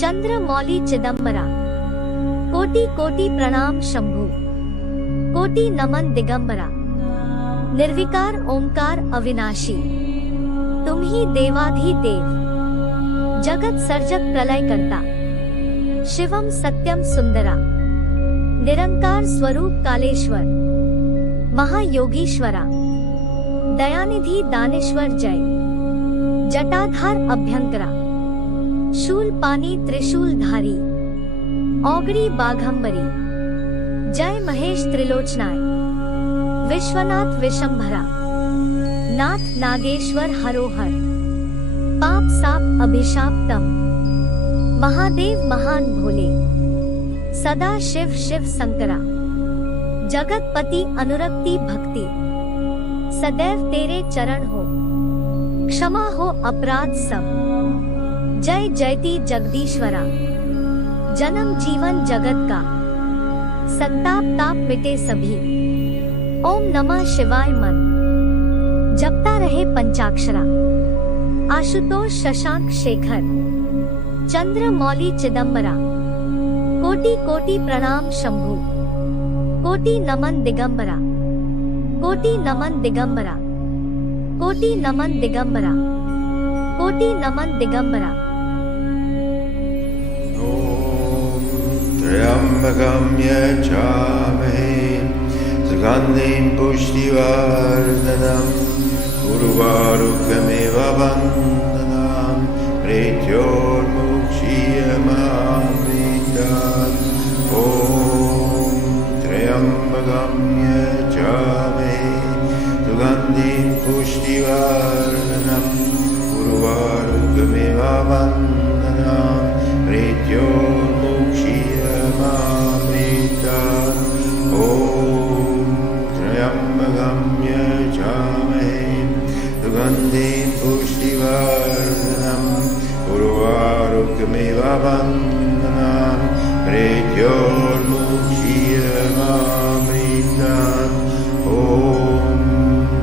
चन्द्रमौलिचिदम्बरा कोटि कोटि प्रणाम शंभु कोटि नमन दिगंबरा निर्विकार ओंकार अविनाशी तुम ही देवाधिदेव जगत सर्जक प्रलय करता शिवम सत्यम सुंदरा निरंकार स्वरूप कालेश्वर महायोगीश्वरा दयानिधि दानेश्वर जय जटाधार अभ्यंकरा शूल पानी त्रिशूल धारी औगड़ी बाघंबरी जय महेश त्रिलोचनाय विश्वनाथ विशंभरा नाथ नागेश्वर हरोहर पाप साप अभिशाप तम महादेव महान भोले सदा शिव शिव शंकरा जगतपति अनुरक्ति भक्ति सदैव तेरे चरण हो क्षमा हो अपराध सब जय जयति जगदीश्वरा जन्म जीवन जगत का संताप ताप मिटे सभी ओम नमः शिवाय मन जपता रहे पंचाक्षरा आशुतोष शशांक शेखर चंद्रमौली चिदंबरा कोटि कोटि प्रणाम शंभु कोटि नमन दिगंबरा कोटि नमन दिगंबरा कोटि नमन दिगंबरा कोटि नमन दिगंबरा त्र्यंबकं यच्छामहे सुगन्धिं पुष्टिवर्धनम् उर्वारुकमिव वन्दनाम् मृत्योर्मुक्षीयमामृतात् ॐ त्र्यंबकं यच्छामहे सुगन्धिं पुष्टिवर्धनम् उर्वारुकमिव वन्दनाम् मृत्योर्मुक्षीयमामृतात् ॐ त्र्यंबकं यच्छामहे सुगन्धिं पुष्टिवर्धनम् उर्वारुकमिव वन्दनाम् मृत्योर्मुक्षीयमामृतात् ॐ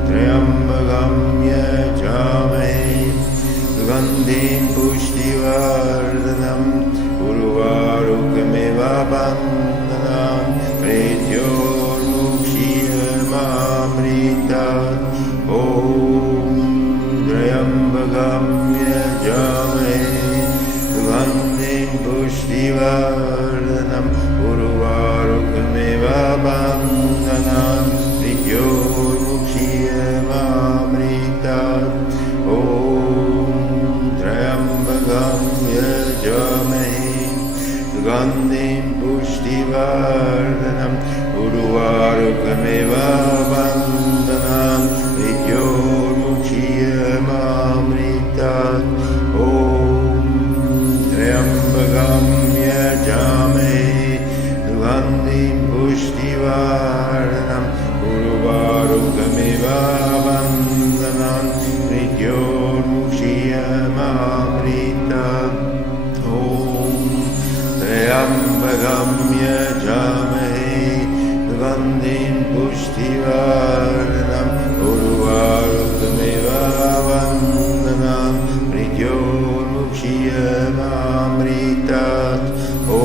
त्र्यंबकं यच्छामहे सुगन्धिं पुष्टिवर्धनम् उर्वारुकमिव वन्दनाम् मृत्योर्मुक्षीयमामृतात् ॐ त्र्यंबकं यच्छामहे सुगन्धिं पुष्टिवर्धनम् उर्वारुकमिव वन्दनाम् मृत्योर्मुक्षीयमामृतात् ॐ त्र्यंबकं यच्छामहे सुगन्धिं पुष्टिवर्धनम् उर्वारुकमिव वन्दनाम् मृत्योर्मुक्षीयमामृतात् ॐ त्र्यंबकं यच्छामहे सुगन्धिं पुष्टिवर्धनम् उर्वारुकमिव वन्दनाम् मृत्योर्मुक्षीयमामृतात् ॐ त्र्यंबकं यच्छामहे सुगन्धिं पुष्टिवर्धनम् उर्वारुकमिव वन्दनाम् मृत्योर्मुक्षीयमामृतात् ॐ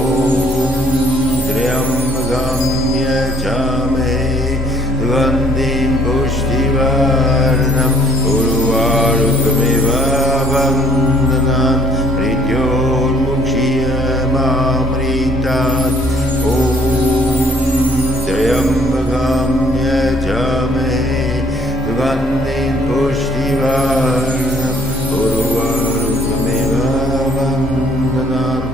त्र्यंबकं यच्छामहे सुगन्धिं पुष्टिवर्धनम् उर्वारुकमिव वन्दनाम् मृत्योर्मुक्षीयमामृतात् ॐ त्र्यंबकं यच्छामहे सुगन्धिं पुष्टिवर्धनम् उर्वारुकमिव वन्दनाम्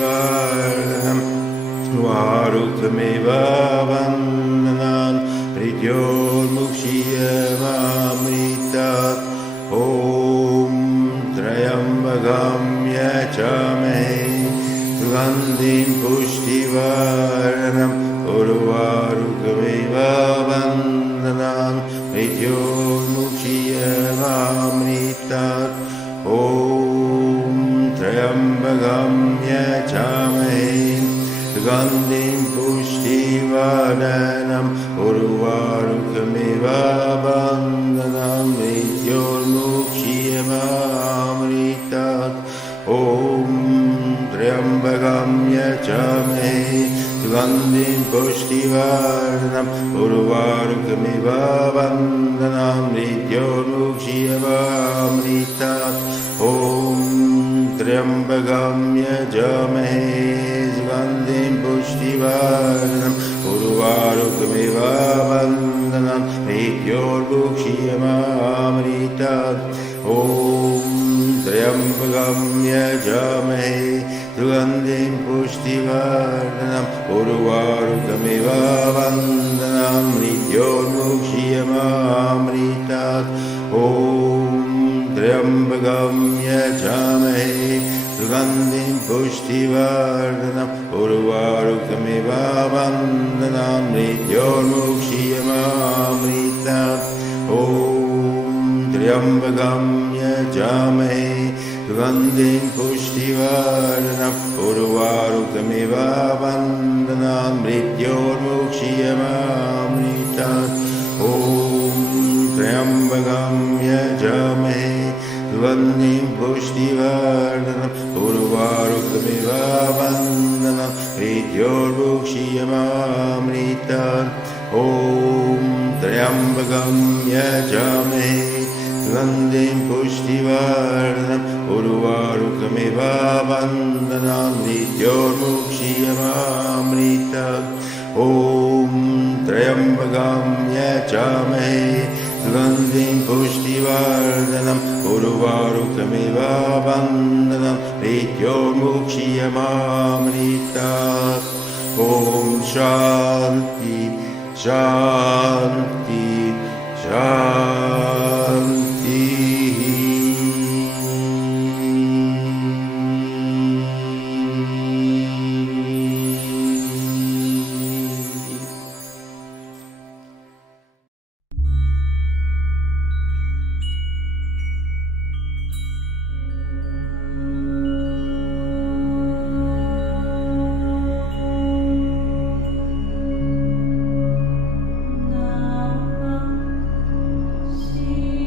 पुष्टिवर्धनम् वारुकमेव वन्दनान् मृत्योर्मुक्षीयमामृतात् ॐ त्र्यम्बकं यजामहे सुगन्धिं पुष्टिवर्धनम् उर्वारुकमेव वन्दनान् मृत्योर्मुक्षीयमामृतात् ॐ त्र्यम्बकं यजामहे सुगन्धिं पुष्टिवर्धनम् उर्वारुकमेव वन्दनान् मृत्योर्मुक्षीयमामृतात् ॐ त्र्यम्बकं यजामहे सुगन्धिं पुष्टिवर्धनम् उर्वारुकमेव वन्दनान् मृत्योर्मुक्षीयमामृतात् ॐ त्र्यम्बकं यजामहे सुगन्धिं पुष्टिवर्धनम् उर्वारुकमेव वन्दनान् मृत्योर्मुक्षीयमामृतात् ॐ त्र्यम्बकं यजामहे सुगन्धिं पुष्टिवर्धनम् उर्वारुकमेव वन्दनान् मृत्योर्मुक्षीयमामृतात् ॐ त्र्यम्बकं यजामहे सुगन्धिं पुष्टिवर्धनम् उर्वारुकमेव वन्दनान् मृत्योर्मुक्षीयमामृतात् ॐ त्र्यम्बकं यजामहे सुगन्धिं पुष्टिवर्धनम् उर्वारुकमेव वन्दनान् मृत्योर्मुक्षीयमामृतात् ॐ त्र्यम्बकं यजामहे सुगन्धिं पुष्टिवर्धनम् उर्वारुकमेव वन्दनान् मृत्योर्मुक्षीयमामृतात् ॐ त्र्यम्बकं यजामहे सुगन्धिं पुष्टिवर्धनम् उर्वारुकमेव वन्दनान् मृत्योर्मुक्षीयमामृतात् ॐ त्र्यम्बकं यजामहे सुगन्धिं पुष्टिवर्धनम् उर्वारुकमेव वन्दनान् मृत्योर्मुक्षीयमामृतात् ॐ शान्ति शान्ति शान्तिः Namah Shivaya.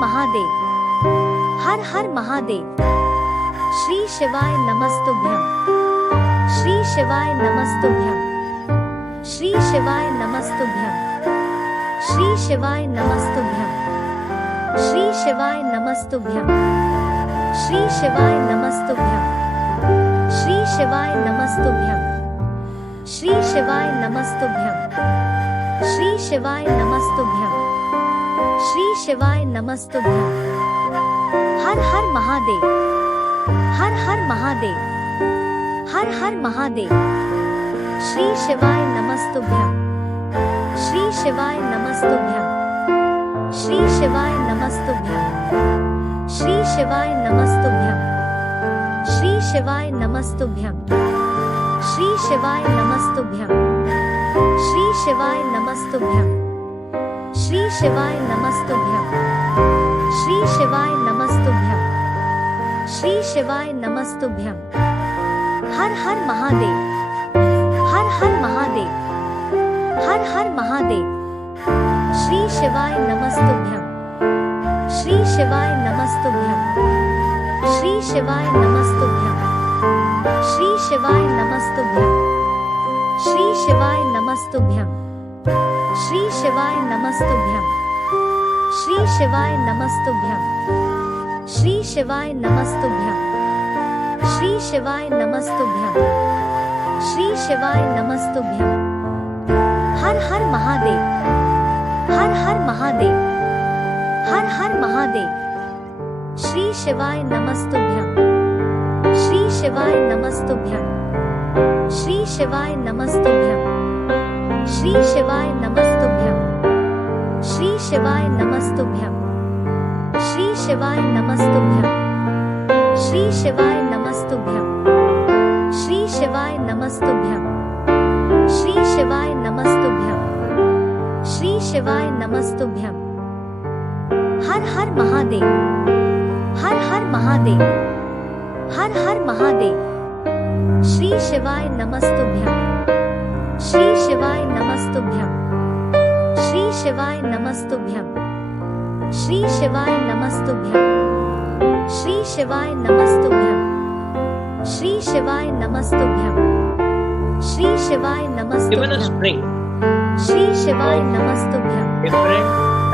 महादेव, हर हर महादेव। श्री शिवाय नमस्तुभ्यं, श्री शिवाय नमस्तुभ्यं, श्री शिवाय नमस्तुभ्यं, श्री शिवाय नमस्तुभ्यं, श्री शिवाय नमस्तुभ्यं, श्री शिवाय नमस्तुभ्यं, श्री शिवाय नमस्तुभ्यं, श्री शिवाय नमस्तुभ्यं, श्री शिवाय नमस्तुभ्यं, श्री शिवाय नमस्तुभ्यं। हर हर महादेव, हर हर महादेव, हर हर महादेव। श्री शिवाय नमस्तुभ्यं, श्री शिवाय नमस्तुभ्यं, श्री शिवाय नमस्तुभ्यं, श्री शिवाय नमस्तुभ्यं, श्री शिवाय नमस्तुभ्यं, श्री शिवाय नमस्तुभ्यं, श्री शिवाय नमस्तुभ्यं, श्री शिवाय नमस्तुभ्यं, श्री शिवाय नमस्तुभ्यं, श्री शिवाय नमस्तुभ्यं। हर हर महादेव, हर हर महादेव, हर हर महादेव। श्री शिवाय नमस्तुभ्यं, श्री शिवाय नमस्तुभ्यं, श्री शिवाय नमस्तुभ्यं, श्री शिवाय नमस्तुभ्यं, श्री शिवाय नमस्तुभ्यं, श्री शिवाय नमस्तुभ्यं, श्री शिवाय नमस्तुभ्यं, श्री शिवाय नमस्तुभ्यं, श्री शिवाय नमस्तुभ्यं, श्री शिवाय नमस्तुभ्यं। हर हर महादेव, हर हर महादेव, हर हर महादेव। श्री शिवाय नमस्तुभ्यं, श्री शिवाय नमस्तुभ्यं, श्री शिवाय नमस्तुभ्यं, श्री शिवाय नमस्तुभ्यं, श्री शिवाय नमस्तुभ्यं, श्री शिवाय नमस्तुभ्यं, श्री शिवाय नमस्तुभ्यं, श्री शिवाय नमस्तुभ्यं, श्री शिवाय नमस्तुभ्यं, श्री शिवाय नमस्तुभ्यं। हर हर महादेव, हर हर महादेव, हर हर महादेव। श्री शिवाय नमस्तुभ्यं, श्री शिवाय नमस्तुभ्यं, श्री शिवाय नमस्तुभ्यं, श्री शिवाय नमस्तुभ्यं, श्री शिवाय नमस्तुभ्यं, श्री शिवाय नमस्तुभ्यं, श्री शिवाय नमस्तुभ्यं। Given a string, श्री शिवाय नमस्तुभ्यं, different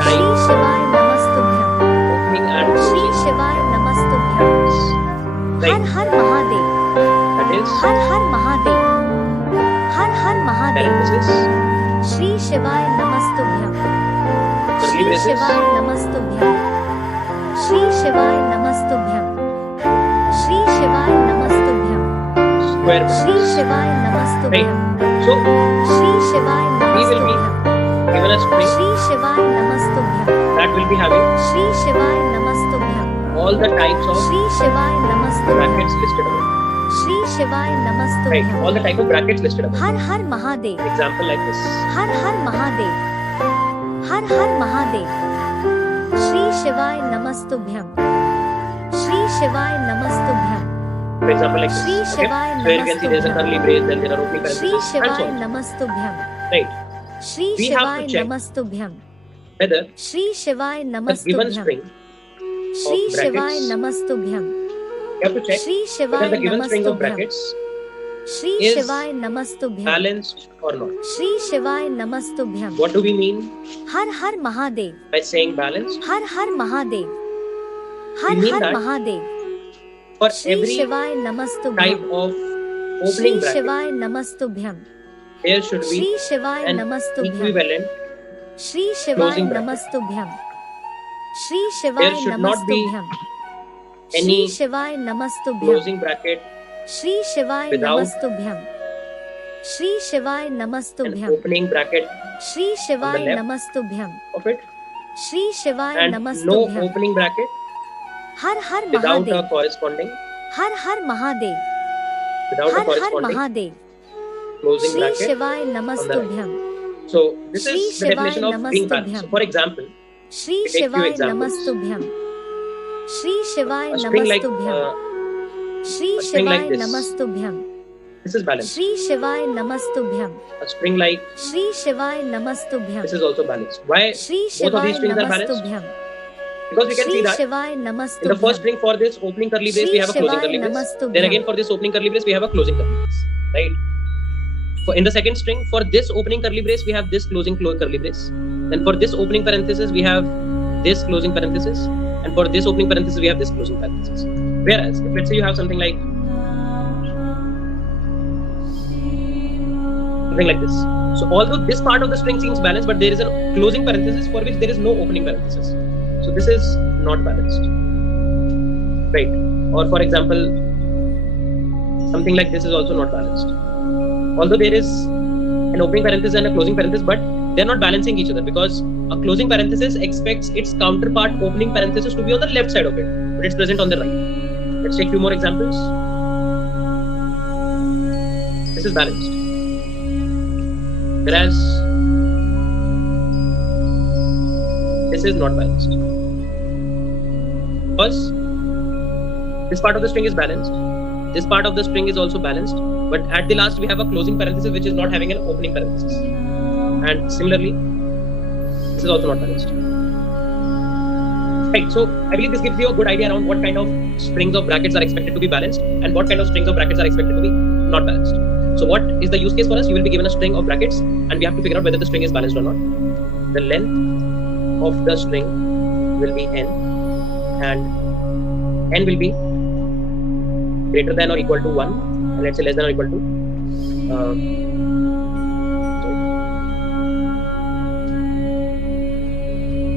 श्री types शिवाय नमस्तुभ्यं, opening and श्री closing. शिवाय नमस्तुभ्यं। हर Like her Mahadev, that is her her Mahadev, her her Mahadev. parenthesis, Shri शिवाय नमस्तुभ्यं, curly श्री braces, शिवाय नमस्तुभ्यं, श्री शिवाय नमस्तुभ्यं, श्री शिवाय नमस्तुभ्यं, square श्री braces. शिवाय नमस्तुभ्यं, So श्री शिवाय we will be नमस्तुभ्यं, given a string श्री शिवाय नमस्तुभ्यं, that will be having Shri शिवाय नमस्तुभ्यं, all the types of Shri शिवाय नमस्तुभ्यं, brackets listed above. श्री शिवाय Right, नमस्तुभ्यं। all the type of brackets listed above. Her her Mahadev, Example like this. हर हर महादेव, हर हर महादेव। श्री शिवाय नमस्तुभ्यं, श्री शिवाय नमस्तुभ्यं, For example like Shri this. Okay? Shivaya So here you can see there's a curly brace, then there are opening Shri parentheses and so शिवाय on. नमस्तुभ्यं, Right. Shri We have to शिवाय check नमस्तुभ्यं, Whether Shri शिवाय the given नमस्तुभ्यं, string, Shri of शिवाय brackets, नमस्तुभ्यं, you have to check Shri whether शिवाय the given string of नमस्तुभ्यं, brackets श्री is शिवाय नमस्तुभ्यं, balanced or not. श्री शिवाय नमस्तुभ्यं। What do we mean her her Mahadev, by saying balanced? Her her Mahadev, We her mean her that Mahadev. For Shri every शिवाय नमस्तुभ्यं, type of Shri opening bracket, शिवाय नमस्तुभ्यं, there should Shri be शिवाय an नमस्तुभ्ं, equivalent श्री शिवाय closing bracket. नमस्तुभ्यं, श्री शिवाय There should not be नमस्तुभ्यं, Shri any शिवाय नमस्तुभ्यं, closing bracket श्री शिवाय without नमस्तुभ्यं, श्री शिवाय an नमस्तुभ्यं, opening bracket श्री शिवाय left नमस्तुभ्यं, of it श्री शिवाय and no नमस्तुभ्यं। opening bracket her her without a Mahadev, corresponding her her Mahadev, without a her her corresponding Mahadev. closing Shri bracket. शिवाय नमस्तुभ्यं, So this Shri is the definition Shivaya of being balanced. Namastubyam. So for example, Shri take few शिवाय examples. नमस्तुभ्यं, श्री शिवाय A string like नमस्तुभ्यं, Shri a string like शिवाय this. नमस्तुभ्यं, this is balanced. Shri शिवाय नमस्तुभ्यं, A string like श्री शिवाय नमस्तुभ्यं, this is also balanced. Why Shri both of शिवाय these strings are balanced? नमस्तुभ्यं, Because we can see that SHIVAY in the NAMASTUBHYAM. first string for this opening curly brace, we have a closing curly brace. NAMASTUBHYAM. Then again for this opening curly brace, we have a closing curly brace, right? In the second string, for this opening curly brace, we have this closing curly brace. Then for this opening parenthesis, we have this closing parenthesis. And for this opening parenthesis, we have this closing parenthesis. Whereas, if let's say you have something like this. So although this part of the string seems balanced, but there is a closing parenthesis for which there is no opening parenthesis. So this is not balanced, right? Or for example, something like this is also not balanced. Although there is an opening parenthesis and a closing parenthesis, but they're not balancing each other, because a closing parenthesis expects its counterpart opening parenthesis to be on the left side of it, but it's present on the right. Let's take a few more examples. This is balanced. Whereas this is not balanced. Because this part of the string is balanced, this part of the string is also balanced, but at the last we have a closing parenthesis which is not having an opening parenthesis. And similarly, this is also not balanced. Right, so I believe this gives you a good idea around what kind of strings of brackets are expected to be balanced and what kind of strings of brackets are expected to be not balanced. So what is the use case for us? You will be given a string of brackets and we have to figure out whether the string is balanced or not. The length of the string will be n, and n will be greater than or equal to 1, and let's say less than or equal to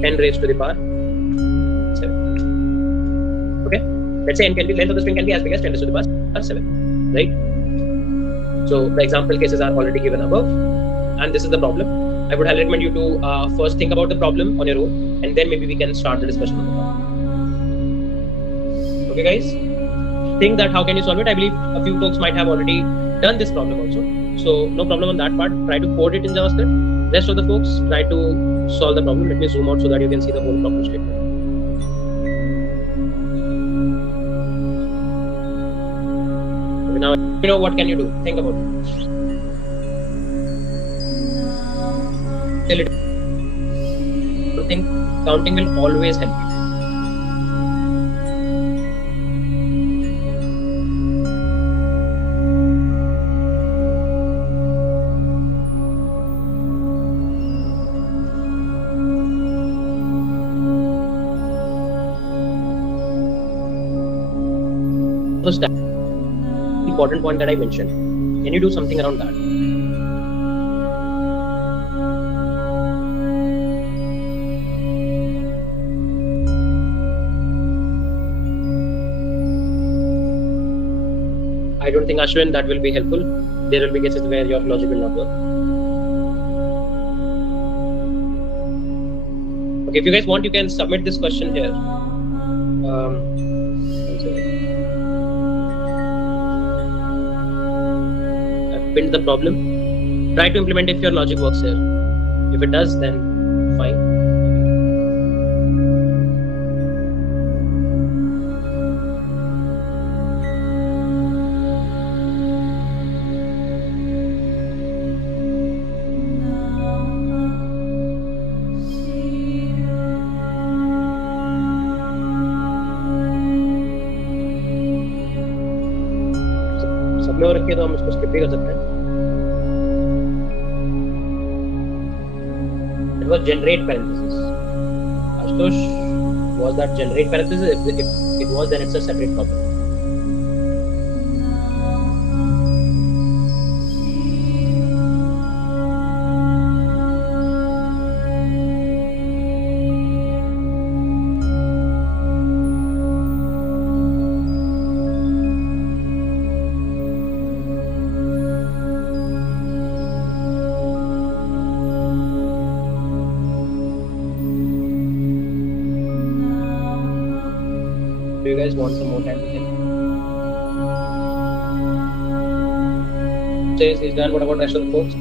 10 raised to the power 7. Okay, let's say n can be, length of the string can be as big as 10 raised to the power 7, right? So the example cases are already given above, and this is the problem. I would recommend you to first think about the problem on your own, and then maybe we can start the discussion on the problem. Okay, guys, think that how can you solve it? I believe a few folks might have already done this problem also, so no problem on that part. Try to code it in JavaScript. Rest of the folks, try to solve the problem. Let me zoom out so that you can see the whole problem statement. Okay, now you know what can you do. Think about it. I think counting will always help you. So that important point that I mentioned. Can you do something around that? I don't think, Ashwin, that will be helpful. There will be cases where your logic will not work. Okay, if you guys want, you can submit this question here. I've pinned the problem. Try to implement if your logic works here. If it does, then fine. सब में हो रखी है तो हम इसको skip भी कर सकते हैं. It was generate parenthesis. Ashutosh, was that generate parenthesis? If it was, then it's a separate problem. Do you guys want some more time to think? Says he's done. What about the rest of the folks?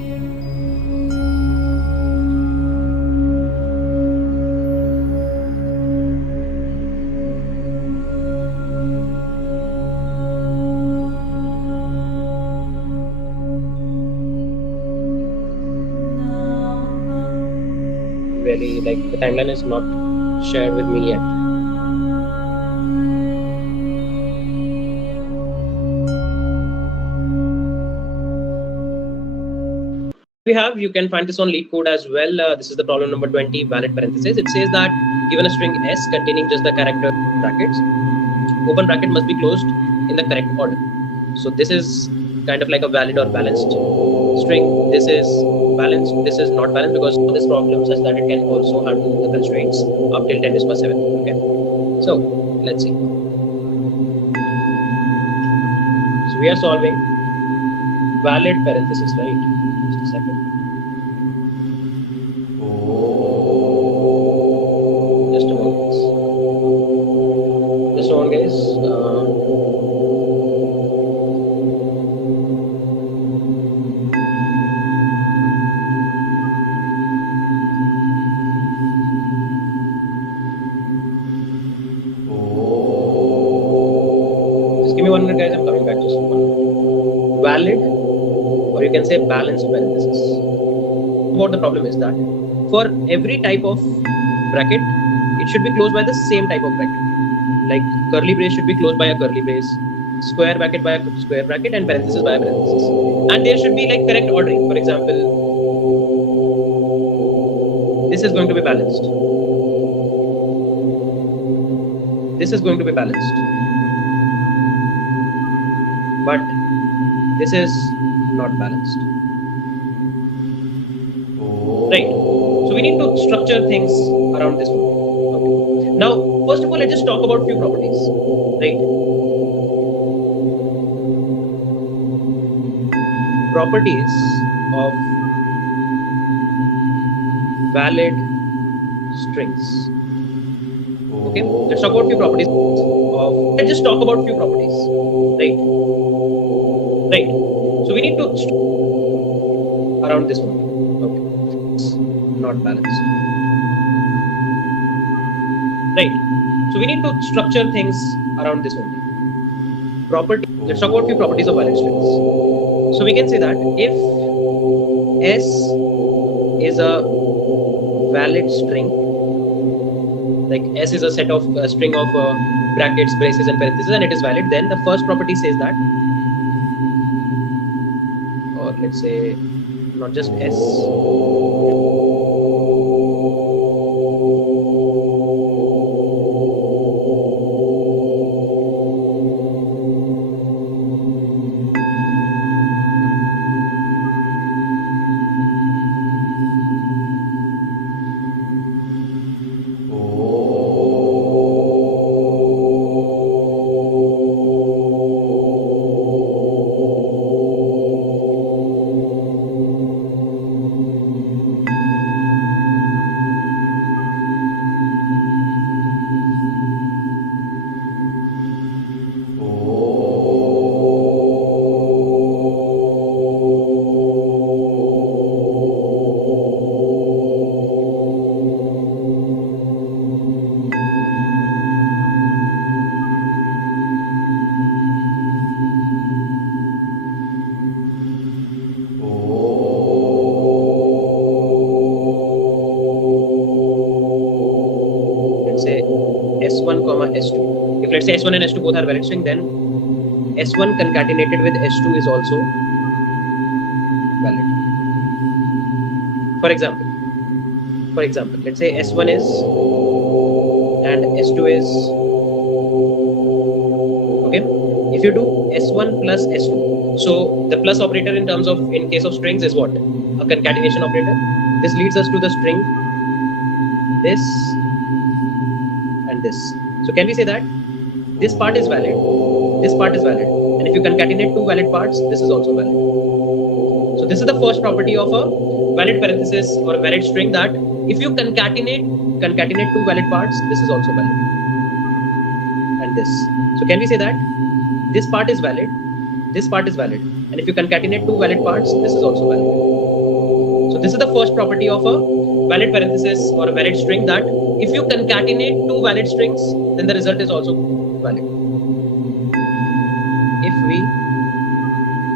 Really, like, the timeline is not shared with me yet. we have, you can find this on lead code as well. This is the problem number 20, valid parenthesis. It says that given a string S containing just the character brackets, open bracket must be closed in the correct order. So this is kind of like a valid or balanced string. This is balanced, this is not balanced because of this problem such that it can also handle the constraints up till 10 to the 7. Okay, so let's see. So we are solving valid parenthesis, right? Just a second. Just a moment. Just a moment, guys. Just give me 1 minute, guys. I'm coming back. Just 1 minute. Valid, or you can say balanced parenthesis. What the problem is that for every type of bracket, it should be closed by the same type of bracket. Like curly brace should be closed by a curly brace, square bracket by a square bracket, and parenthesis by a parenthesis. And there should be like correct ordering. For example, this is going to be balanced. This is going to be balanced. But this is not balanced. Right. So we need to structure things around this one. Okay. Now, first of all, let's just talk about few properties. Right. Properties of valid strings. Okay. Let's talk about few properties of. Let's just talk about few properties. Right. Right. So we need to around this one. Okay. It's not balanced. Right. So we need to structure things around this one. Property. Let's talk about few properties of valid strings. So we can say that if S is a valid string, like S is a set of string of brackets, braces, and parentheses, and it is valid, then the first property says that, or let's say not just S. S1 comma S2. If let's say S1 and S2 both are valid string, then S1 concatenated with S2 is also valid. For example, let's say S1 is and S2 is okay. If you do S1 plus S2, so the plus operator in terms of in case of strings is what? A concatenation operator. This leads us to the string this and this. So can we say that this part is valid, this part is valid, and if you concatenate two valid parts, this is also valid. So this is the first property of a valid parenthesis or a valid string, that if you concatenate two valid parts, this is also valid, and this. So can we say that this part is valid, this part is valid, and if you concatenate two valid parts, this is also valid. So this is the first property of a valid parenthesis or a valid string, that if you concatenate two valid strings, then the result is also valid. If we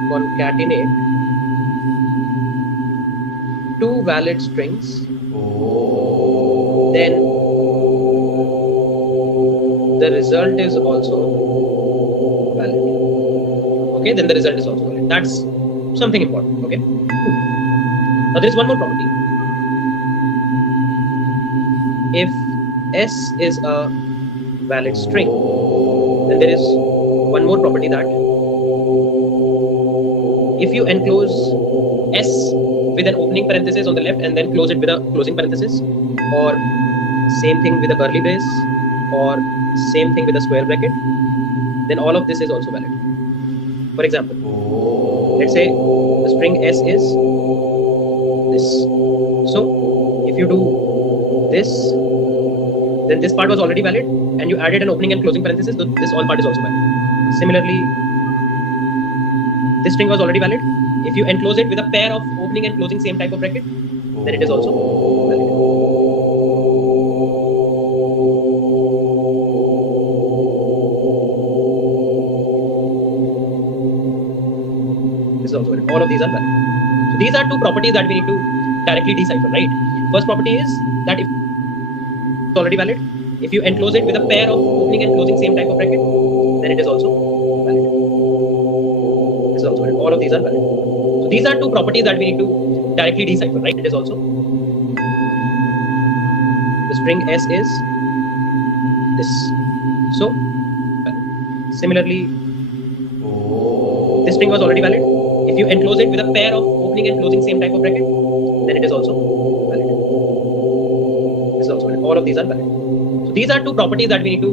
concatenate two valid strings, then the result is also valid. Okay, then the result is also valid. That's something important. Okay. Now there is one more property. If S is a valid string, then there is one more property that if you enclose S with an opening parenthesis on the left and then close it with a closing parenthesis, or same thing with a curly brace, or same thing with a square bracket, then all of this is also valid. For example, let's say the string S is this. So if you do this, then this part was already valid, and you added an opening and closing parenthesis, so this all part is also valid. Similarly, this string was already valid. If you enclose it with a pair of opening and closing same type of bracket, then it is also valid. This is also valid. All of these are valid. So these are two properties that we need to directly decipher, right? First property is that if it's already valid, if you enclose it with a pair of opening and closing same type of bracket, then it is also valid. This is also valid. All of these are valid. So these are two properties that we need to directly decipher, right? It is also the string S is this. So valid. Similarly, this string was already valid. If you enclose it with a pair of opening and closing same type of bracket, then it is also valid. This is also valid. All of these are valid. So these are two properties that we need to